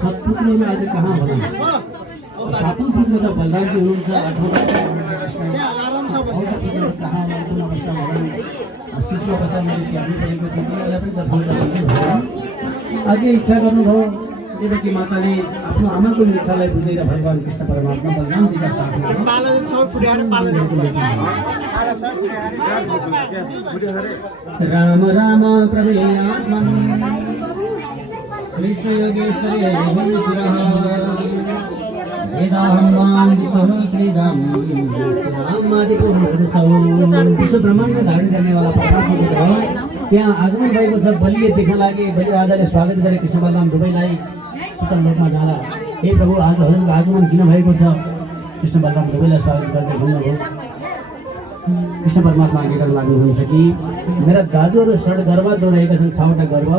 छपुत्रहरू आज कहाँ होला? सातौँ पुत्र त बलरामजी हुनुहुन्छ, आठौँ पुत्र कहाँ कुन अवस्थामा होला? शिशु अवस्थामा त्याग्नु परेको थियो, तिनीहरूलाई पनि दर्शन गर्नु। अघि इच्छा गर्नुभयो देवकी माताले आफ्नो आमाको इच्छालाई बुझेर भगवान कृष्ण परमात्मा बलरामजीका साथमा राम राम प्रभुयात्मन कृष्ण योगेश्वरी वेदाहमान विश्व श्रीराम विश्व ब्रह्माण्ड धारण गर्नेवाला परमात्मा हो। त्यहाँ आगमन भएको छ। बलिए देख्न लागे, बलि राजाले स्वागत गरे कृष्ण बलराम दुवैलाई शीतल लोकमा जाँदा। हे प्रभु, आज हजुरको आगमन किन भएको छ? कृष्ण बलराम दुवैलाई स्वागत गर्दै भन्नुभयो। कृष्ण परमात्मा आज्ञा गर्न लाग्नुहुन्छ कि मेरा दाजुहरू षड गर्भ जो रहेका छन्, 6वटा गर्भ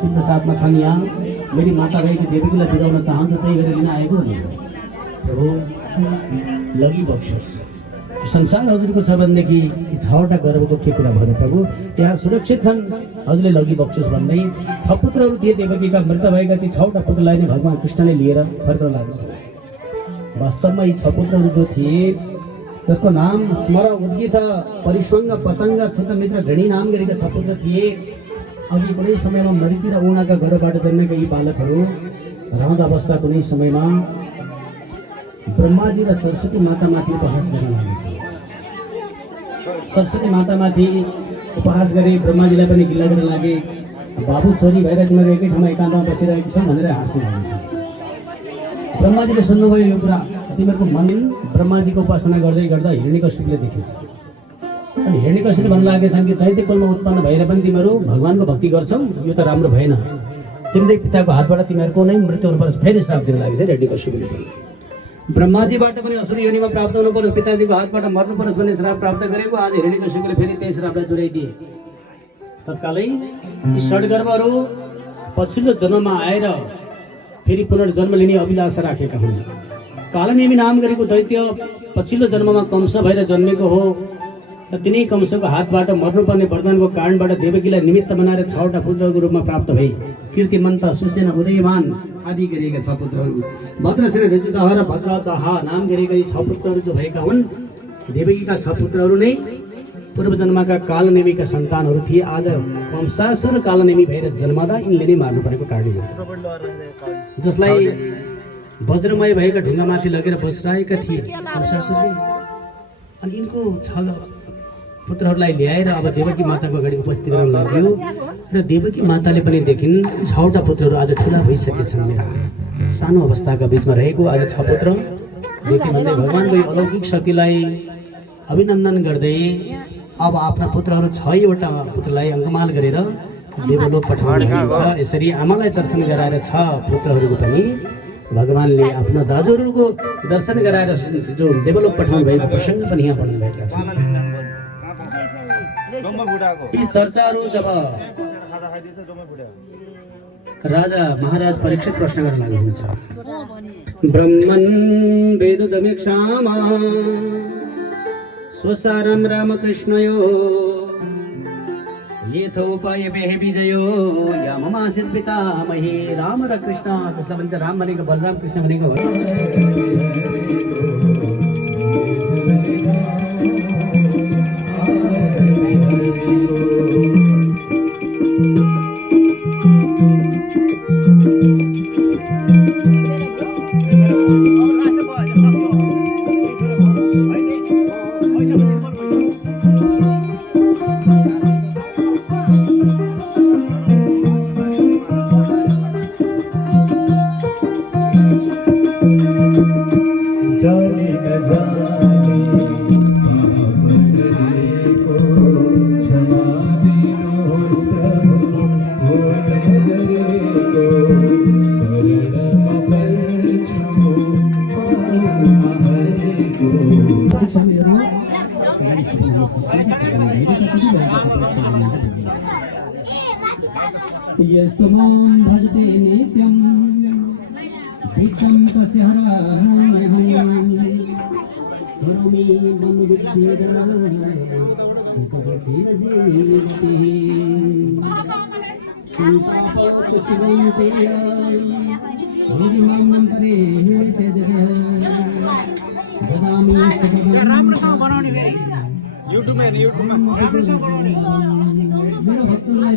तिम्रो साथमा छन्। यहाँ मेरी माता रहेकी देवकीलाई बुझाउन चाहन्छु, त्यही गरेर लिन आएको हो। प्रभु लगी बक्सोस्। संसार हजुरको छ भनेदेखि 6वटा गर्भको के कुरा भयो प्रभु? यहाँ सुरक्षित छन्, हजुरले लगी बक्सोस् भन्दै 6 पुत्रहरू थिए देवकीका। मृत भएका ती 6वटा पुत्रलाई नै भगवान कृष्णले लिएर फर्कन लाग्नु। वास्तवमा यी 6 पुत्रहरू जो थिए जसको नाम स्मर उद्गित परिस्वङ्ग पतङ्ग छुत मित्र घृणी नाम गरेका 6 पुत्र थिए। अघि कुनै समयमा मरिची र उणाका गर्भबाट जन्मेका यी बालकहरू रहँदा अवस्था कुनै समयमा ब्रह्माजी र सरस्वती मातामाथि उपहास गर्न लागेछ। सरस्वती मातामाथि उपहास गरे, ब्रह्माजीलाई पनि गिल्ला गर्न लागे। बाबु छोरी भएर तिमीहरू एकै ठाउँमा एकान्तमा बसिरहेको छ भनेर हाँस्न लागेछ। ब्रह्माजीले सुन्नुभयो यो कुरा। तिमीहरूको मन ब्रह्माजीको उपासना गर्दै गर्दा हिरण्यकश्यपले देखेछ। अनि हिरण्यकश्यपले भन्न लागेछन् कि दैत्य कुलमा उत्पन्न भएर पनि तिमीहरू भगवानको भक्ति गर्छौ, यो त राम्रो भएन। तिम्रै पिताको हातबाट तिमीहरूको नै मृत्यु हुनुपर्छ। फेरि श्राप दिन लागेछ हिरण्यकश्यपले। ब्रह्माजीबाट पनि असुर योनिमा प्राप्त हुनु पर्यो, पिताजीको हातबाट मर्नु पर्छ भन्ने श्राप प्राप्त गरेको आज हिरण्यकश्यपले फेरि त्यही श्रापलाई दोहोऱ्याइदिए। तत्कालै यी षड्गर्भहरू पछिल्लो जन्ममा आएर फेरि पुनर्जन्म लिने अभिलाषा राखेका हुन्। कालनेमी नाम गरेको दैत्य पछिल्लो जन्ममा कंस भएर जन्मेको हो र तिनै कंसको हातबाट मर्नुपर्ने वरदानको कारणबाट देवकीलाई निमित्त बनाएर 6वटा पुत्रको रूपमा प्राप्त भए। कीर्तिमन्त, सुसेन, उदयमान आदि गरेका 6 पुत्रहरू। भद्रसेन, ऋजुदह र भद्रदह नाम गरेका यी 6 पुत्रहरू जो भएका हुन्, देवकीका 6 पुत्रहरू नै पूर्व जन्मका कालनेमीका सन्तानहरू थिए। आज कंसासुर कालनेमी भएर जन्मदा यिनले नै मार्नु परेको कारण हो। जसलाई वज्रमय भएका ढुङ्गामाथि लगेर बसिरहेका थिए कंसासुरले। अनि यिनको 6 पुत्रहरूलाई ल्याएर अब देवकी माताको अगाडि उपस्थित गर्न लाग्यो र देवकी माताले पनि देखिन् 6वटा पुत्रहरू आज ठुला भइसकेछन्। मेरा सानो अवस्थाका बिचमा रहेको आज 6 पुत्र देखे भन्दै भगवानको यो अलौकिक शक्तिलाई अभिनन्दन गर्दै अब आफ्ना पुत्रहरू 6वटा पुत्रलाई अङ्कमाल गरेर देवलोक पठाउनु हुन्छ। यसरी आमालाई दर्शन गराएर 6 पुत्रहरूको पनि भगवानले आफ्ना दाजुहरूको दर्शन गराएर जो देवलोक पठाउनु भएको प्रसङ्ग पनि यहाँ पढ्नु भएका छन्। यी चर्चाहरू जब राजा महाराज परीक्षित प्रश्न गर्न लाग्नुहुन्छ, ब्रह्मन् वेदोदमीक्षामा स्वसारं रामकृष्णयो यथोपयवेह विजयो या ममासित पितामही। राम र कृष्ण जसलाई भन्छ राम भनेको बलराम, कृष्ण भनेको यस्तुमां भजते नित्यं वित्तं तस्य हरामि मम विच्छेदना मेरो भक्तलाई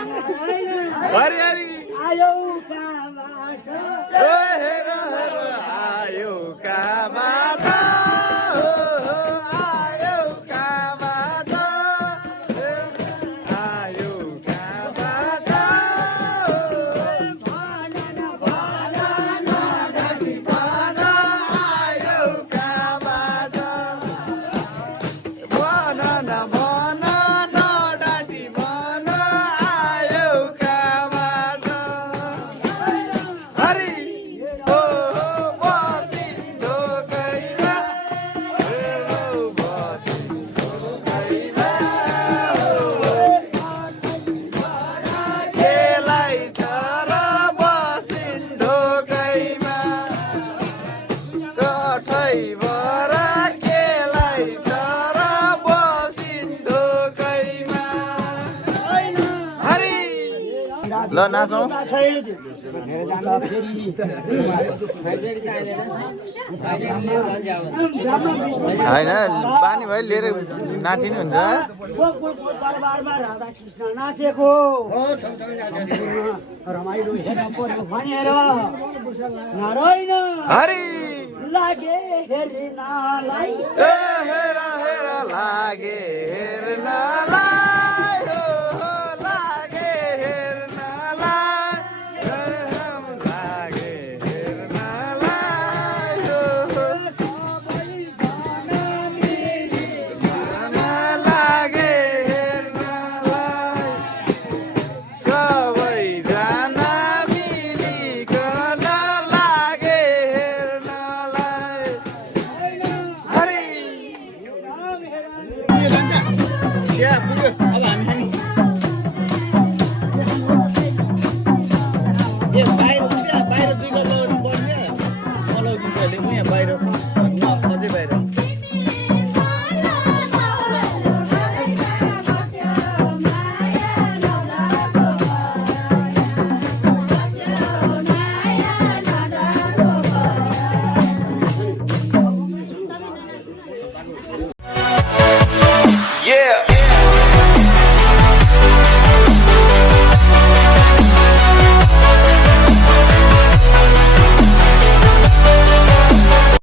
हरि हरि आयो आयो काबाट आयो काबाट आयो काबाट आयो काबाट भन न भन न डाँटी भन आयो काबाट हरि ओ बसिन्दो गैला बसिन्दो गैला केलाई छ र बसिन्दो गैमा कठैभर केलाई छ र बसिन्दो गैमा हरि ल नाचौँ होइन पानी भयो लिएर नाचिनु हुन्छ गोकुलको दरबारमा राधा कृष्ण नाचेको रमाइलो हेर्न पर्यो भनेर नारायण हरि लागे हेर्नलाई ए हेर हेर लागे हेर्नलाई हो हो लागे हेर्नलाई लागे हेर्नलाई हो हो लागे हेर्नलाई सबैजना मिलिकन लागे हेर्नलाई हरि